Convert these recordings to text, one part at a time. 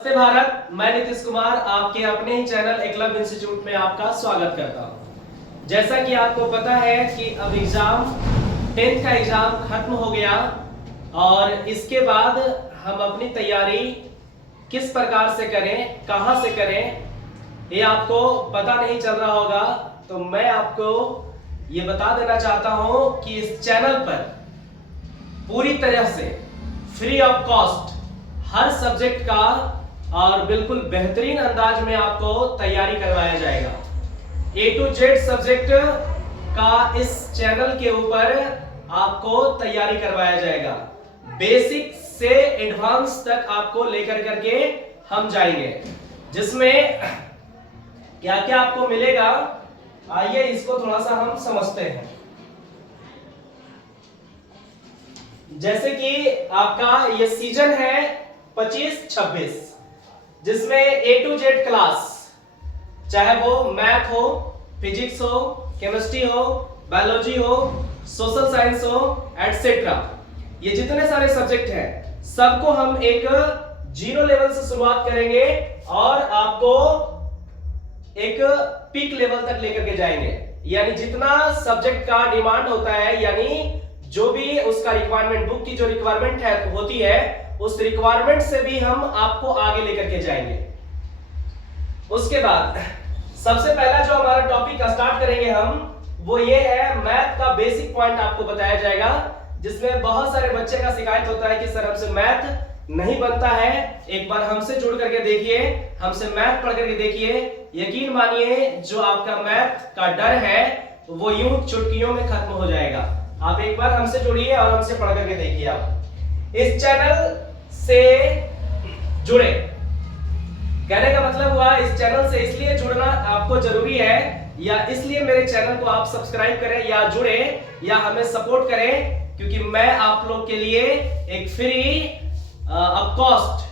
नमस्ते भारत, मैं नीतीश कुमार आपके अपने ही चैनल एकलव्य इंस्टीट्यूट में आपका स्वागत करता हूं। जैसा कि आपको पता है कि अब एग्जाम 10th का एग्जाम खत्म हो गया और इसके बाद हम अपनी तैयारी किस प्रकार से करें, कहां से करें, ये आपको पता नहीं चल रहा होगा। तो मैं आपको ये बता देना चाहता हूं कि इस चैनल पर पूरी तरह से free of cost her subject का और बिल्कुल बेहतरीन अंदाज में आपको तैयारी करवाया जाएगा। A to Z सब्जेक्ट का इस चैनल के ऊपर आपको तैयारी करवाया जाएगा। बेसिक से एडवांस तक आपको लेकर करके हम जाएंगे, जिसमें क्या क्या आपको मिलेगा आइए इसको थोड़ा सा हम समझते हैं। जैसे कि आपका ये सीजन है 25-26, जिसमें A to Z क्लास, चाहे वो मैथ हो, फिजिक्स हो, केमिस्ट्री हो, बायोलॉजी हो, सोशल साइंस हो, एटसेट्रा, ये जितने सारे सब्जेक्ट हैं सबको हम एक जीरो लेवल से शुरुआत करेंगे और आपको एक पीक लेवल तक लेकर के जाएंगे। यानी जितना सब्जेक्ट का डिमांड होता है, यानी जो भी उसका रिक्वायरमेंट, बुक की जो रिक्वायरमेंट है होती है, उस रिक्वायरमेंट से भी हम आपको आगे लेकर के जाएंगे। उसके बाद सबसे पहला जो हमारा टॉपिक स्टार्ट करेंगे हम, वो ये है मैथ का बेसिक पॉइंट आपको बताया जाएगा, जिसमें बहुत सारे बच्चे का शिकायत होता है कि सर हमसे मैथ नहीं बनता है। एक बार हमसे जुड़ करके देखिए, हमसे मैथ पढ़ करके देखिए, यकीन मानिए जो आपका मैथ का डर है वो यूं चुटकियों में खत्म हो जाएगा। आप एक बार हमसे जुड़िए और हमसे पढ़ करके देखिए। आप इस चैनल से जुड़े, कहने का मतलब हुआ इस चैनल से इसलिए जुड़ना आपको जरूरी है, या इसलिए मेरे चैनल को आप सब्सक्राइब करें या जुड़े या हमें सपोर्ट करें, क्योंकि मैं आप लोग के लिए एक free of cost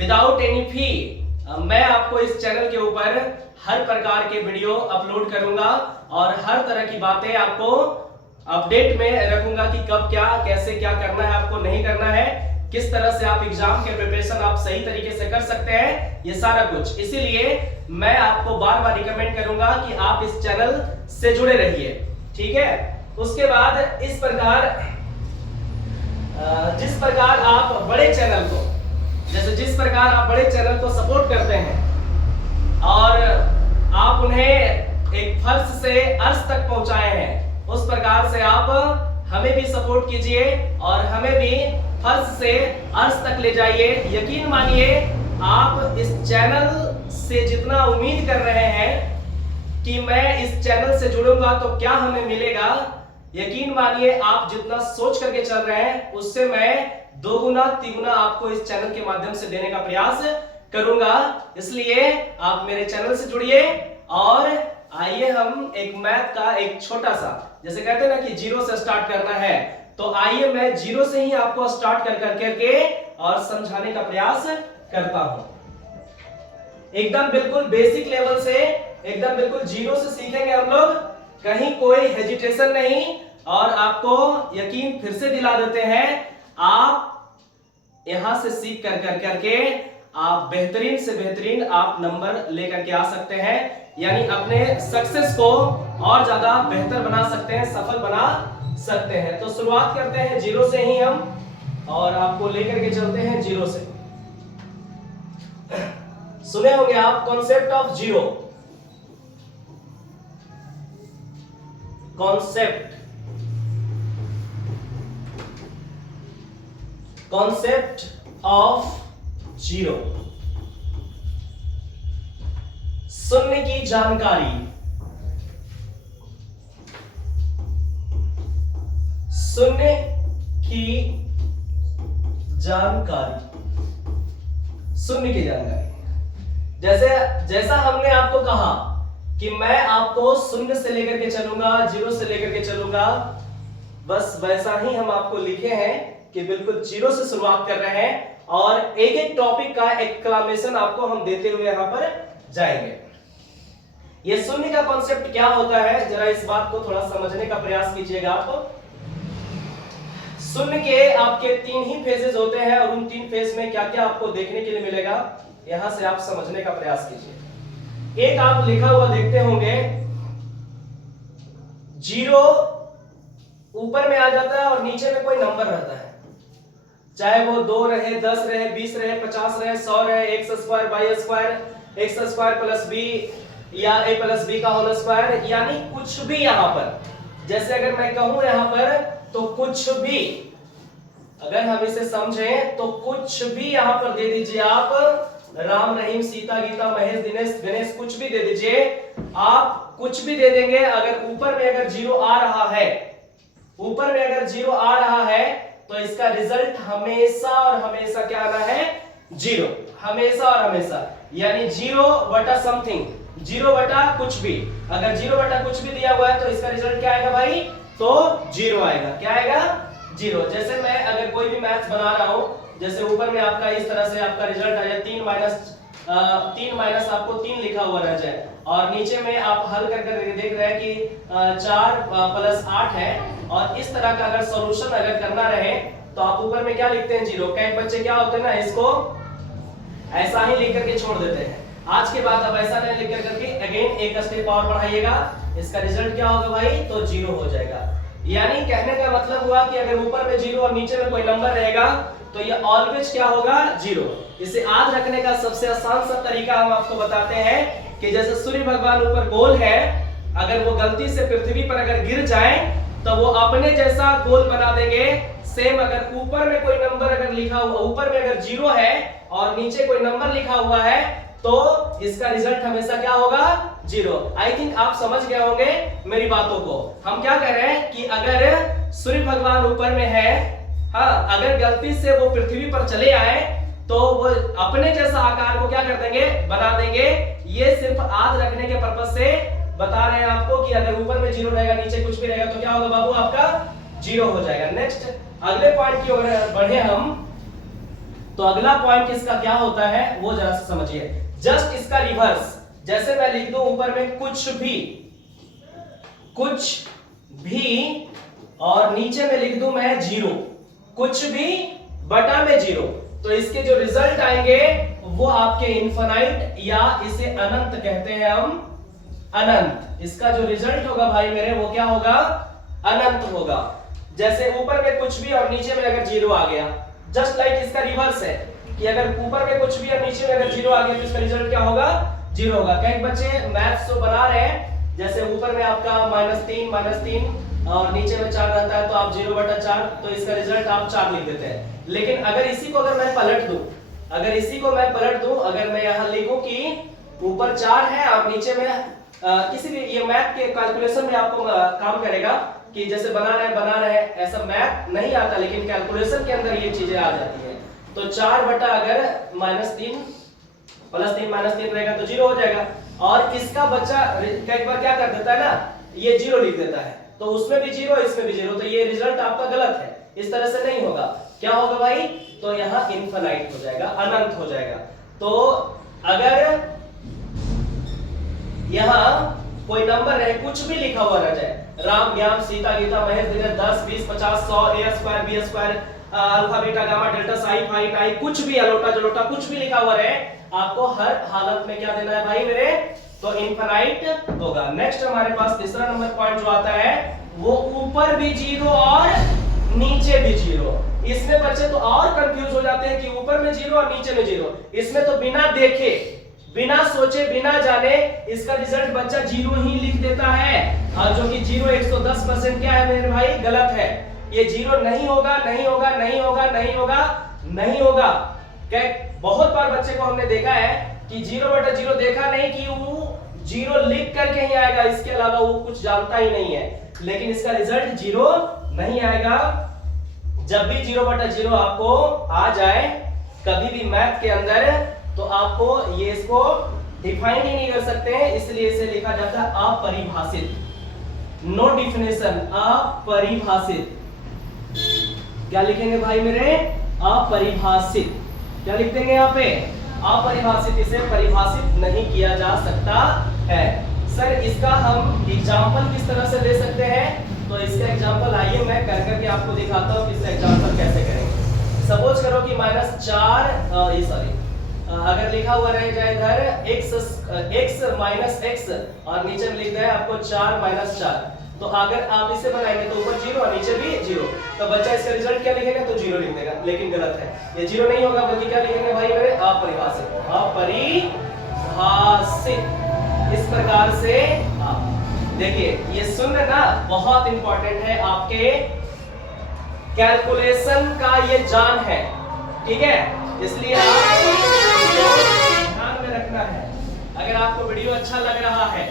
without any fee मैं आपको इस चैनल के ऊपर हर प्रकार के वीडियो अपलोड करूंगा और हर तरह की बातें आपको अपडेट में रखूंगा कि कब क्या, कैसे क्या करना है, आपको नहीं करना है, किस तरह से आप एग्जाम के प्रिपरेशन आप सही तरीके से कर सकते हैं, ये सारा कुछ। इसीलिए मैं आपको बार बार रिकमेंड करूंगा कि आप इस चैनल से जुड़े रहिए, ठीक है। उसके बाद इस प्रकार जिस प्रकार आप बड़े चैनल को, जैसे जिस प्रकार आप बड़े चैनल को सपोर्ट करते हैं और आप उन्हें एक फर्श से अर्श तक पहुंचाए हैं, उस प्रकार से आप हमें भी सपोर्ट कीजिए और हमें भी फर्श से अर्श तक ले जाइए। यकीन मानिए आप इस चैनल से जितना उम्मीद कर रहे हैं कि मैं इस चैनल से जुड़ूंगा तो क्या हमें मिलेगा, यकीन मानिए आप जितना सोच करके चल रहे हैं उससे मैं दोगुना तिगुना आपको इस चैनल के माध्यम से देने का प्रयास करूंगा। इसलिए आप मेरे चैनल से जुड़िए और आइए हम एक मैथ का एक छोटा सा, जैसे कहते हैं ना कि जीरो से स्टार्ट करना है, तो आइए मैं जीरो से ही आपको स्टार्ट कर करके और समझाने का प्रयास करता हूं। एकदम बिल्कुल बेसिक लेवल से, एकदम बिल्कुल जीरो से सीखेंगे हम लोग, कहीं कोई हेजिटेशन नहीं। और आपको यकीन फिर से दिला देते हैं, आप यहां से सीख कर करके आप बेहतरीन से बेहतरीन आप नंबर लेकर के आ सकते हैं, यानी अपने सक्सेस को और ज्यादा बेहतर बना सकते हैं, सफल बना सकते हैं। तो शुरुआत करते हैं जीरो से ही हम और आपको लेकर के चलते हैं जीरो से। सुने होंगे आप concept of zero, concept of zero, शून्य की जानकारी, शून्य की जानकारी, शून्य की जानकारी। जैसा हमने आपको कहा कि मैं आपको शून्य से लेकर के चलूंगा, जीरो से लेकर के चलूंगा, बस वैसा ही हम आपको लिखे हैं कि बिल्कुल जीरो से शुरुआत कर रहे हैं और एक एक टॉपिक का एक्सक्लेमेशन आपको हम देते हुए यहां पर जाएंगे। ये शून्य का कॉन्सेप्ट क्या होता है, जरा इस बात को थोड़ा समझने का प्रयास कीजिएगा आप। शून्य के आपके 3 ही फेजेस होते हैं और उन 3 फेज में क्या क्या आपको देखने के लिए मिलेगा, यहां से आप समझने का प्रयास कीजिए। एक आप लिखा हुआ देखते होंगे, 0 ऊपर में आ जाता है और नीचे में कोई नंबर रहता है, चाहे वो 2 रहे, 10 रहे, 20 रहे, 50 रहे, 100 रहे, x square by square, x square plus b या a प्लस बी का होल स्क्वायर, यानी कुछ भी यहां पर, जैसे अगर मैं कहूं यहां पर तो कुछ भी, अगर हम इसे समझें तो कुछ भी यहां पर दे दीजिए आप, राम रहीम सीता गीता महेश दिनेश गणेश, कुछ भी दे दीजिए आप, कुछ भी दे देंगे। अगर ऊपर में अगर 0 आ रहा है, ऊपर में अगर 0 आ रहा है तो इसका रिजल्ट हमेशा और हमेशा क्या आना है, 0, हमेशा और हमेशा, यानी 0 बटा समथिंग, 0 बटा कुछ भी, अगर 0 बटा कुछ भी दिया हुआ है तो इसका रिजल्ट क्या आएगा भाई, तो 0 आएगा। क्या आएगा, 0। जैसे मैं अगर कोई भी मैथ्स बना रहा हूं, जैसे ऊपर में आपका इस तरह से आपका रिजल्ट आ जाए 3 माइनस आपको 3 लिखा हुआ रह जाए, और नीचे में आप हल कर देख रहे हैं कि 4 प्लस 8 है, और इस तरह का अगर सॉल्यूशन अगर करना रहे तो आप ऊपर में क्या लिखते हैं, 0। कई बच्चे क्या होते हैं ना, इसको ऐसा ही लिख करके छोड़ देते हैं। आज के बाद अब ऐसा नहीं लिख करके अगेन एक स्टेप और बढ़ाइएगा, इसका रिजल्ट क्या होगा भाई, तो 0 हो जाएगा। यानी कहने का मतलब हुआ कि अगर ऊपर में 0 और नीचे में कोई नंबर रहेगा तो ये ऑलवेज क्या होगा, 0। इसे याद रखने का सबसे आसान सा तरीका हम आपको बताते हैं कि जैसे सूर्य भगवान ऊपर गोल है, अगर वो गलती से पृथ्वी पर अगर गिर जाए तो वो अपने जैसा गोल बना देंगे। सेम अगर ऊपर में कोई नंबर अगर लिखा हुआ, ऊपर में अगर 0 है और नीचे कोई नंबर लिखा हुआ है तो इसका रिजल्ट हमेशा क्या होगा, 0। आई थिंक आप समझ गए होंगे मेरी बातों को। हम क्या कह रहे हैं कि अगर सूर्य भगवान ऊपर में है, हाँ, अगर गलती से वो पृथ्वी पर चले आए तो वो अपने जैसा आकार को क्या कर देंगे, बना देंगे। ये सिर्फ याद रखने के पर्पस से बता रहे हैं आपको कि अगर ऊपर में 0 रहेगा, नीचे कुछ भी रहेगा तो क्या होगा बाबू, आपका 0 हो जाएगा। नेक्स्ट अगले पॉइंट की ओर बढ़े हम, तो अगला पॉइंट इसका क्या होता है वो जरा सा समझिए। जस्ट इसका रिवर्स, जैसे मैं लिख दूं ऊपर में कुछ भी और नीचे में लिख दूं मैं 0, कुछ भी बटा में 0, तो इसके जो रिजल्ट आएंगे वो आपके इनफाइनाइट या इसे अनंत कहते हैं हम, अनंत। इसका जो रिजल्ट होगा भाई मेरे वो क्या होगा, अनंत होगा। जैसे ऊपर में कुछ भी और नीचे में अगर 0 आ गया, जस्ट लाइक इसका रिवर्स है कि अगर ऊपर में कुछ भी और नीचे में अगर 0 आ गया तो इसका रिजल्ट क्या होगा, 0 होगा। कई बच्चे मैथ्स तो बना रहे हैं, जैसे ऊपर में आपका -3 और नीचे में 4 रहता है तो आप 0/4, तो इसका रिजल्ट आप 4 लिख देते हैं। लेकिन अगर इसी को अगर मैं पलट दूं, अगर मैं यहां लिखूं कि ऊपर 4 है और नीचे में किसी भी, ये मैथ के कैलकुलेशन में आपको काम करेगा कि जैसे बना रहे ऐसा मैथ नहीं आता, लेकिन कैलकुलेशन के अंदर ये चीजें आ जाती है। तो 4 बटा अगर -3 प्लस 3 -3 रहेगा तो 0 हो जाएगा। और इसका बच्चा कई बार क्या कर देता है ना, ये 0 लिख देता है, तो उसमें भी 0 इसमें भी 0, तो ये रिजल्ट आपका गलत है। इस तरह से नहीं होगा। क्या होगा भाई, तो यहाँ इनफाइनाइट हो जाएगा, अनंत हो जाएगा। तो अगर यहाँ कोई नंबर रहे, कुछ भी लिखा हुआ रह जाए, Ram Gyan Sita Geeta Mahesh Dinesh 10 20 50 100 a square b square alpha beta gamma delta psi phi टाई, कुछ भी अलोटा जलोटा कुछ भी लिखा हुआ रहे, आपको हर हालत में क्या देना है भाई मेरे, तो इनफाइनाइट होगा। नेक्स्ट हमारे पास तीसरा नंबर पॉइंट जो आता है वो ऊपर भी 0 और नीचे भी 0। इसमें बच्चे तो और कंफ्यूज हो जाते हैं कि ऊपर में 0 और नीचे में 0। इसमें तो बिना देखे, बिना सोचे, बिना जाने इसका रिजल्ट बच्चा 0 ही लिख देता है, और जो कि 0 110% क्या है मेरे भाई, गलत है। ये 0 नहीं होगा, नहीं होगा, नहीं होगा, नहीं होगा, नहीं होगा। क्या बहुत बार बच्चे को हमने देखा है कि 0/0 देखा नहीं कि वो 0 लिख करके ही आएगा, इसके अलावा वो कुछ जानता ही नहीं है, लेकिन इसका रिजल्ट 0 नहीं आएगा। जब भी 0/0 आपको आ जाए कभी भी मैथ के अंदर, तो आपको ये इसको डिफाइन ही नहीं कर सकते हैं, इसलिए इसे लिखा जाता है अपरिभाषित, नो डिफिनेशन, अपरिभाषित। क्या लिखेंगे भाई मेरे, अपरिभाषित। क्या लिख देंगे यहाँ पे, अपरिभाषित, इसे परिभाषित नहीं किया जा सकता है। सर इसका हम एग्जाम्पल किस तरह से दे सकते हैं, तो इसका एग्जांपल आइए मैं कर करके आपको दिखाता हूँ कि इसका एग्जांपल कैसे करेंगे। सपोज करो कि -4 ये सॉरी अगर लिखा हुआ रह जाए इधर x माइनस x और नीचे में लिख दिया है आपको 4 माइनस 4, तो अगर आप इसे बनाएंगे तो ऊपर 0 और नीचे भी 0, तो बच्चा इसका रिजल्ट क्या लिखेगा, तो 0 लिख देगा। लेकिन गलत है, ये 0 नहीं होगा बल्कि क्या लिखेंगे भाई मेरे, अपरिभाषित। अपरिभाषित इस प्रकार से आप देखिए, ये शून्य ना बहुत इंपॉर्टेंट है, आपके कैलकुलेशन का ये जान है, ठीक है, इसलिए आपको ध्यान में रखना है। अगर आपको वीडियो अच्छा लग रहा है,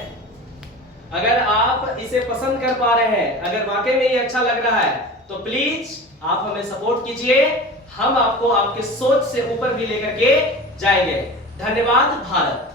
अगर आप इसे पसंद कर पा रहे हैं, अगर वाकई में ये अच्छा लग रहा है, तो प्लीज आप हमें सपोर्ट कीजिए, हम आपको आपके सोच से ऊपर भी लेकर के जाएंगे। धन्यवाद। भारत।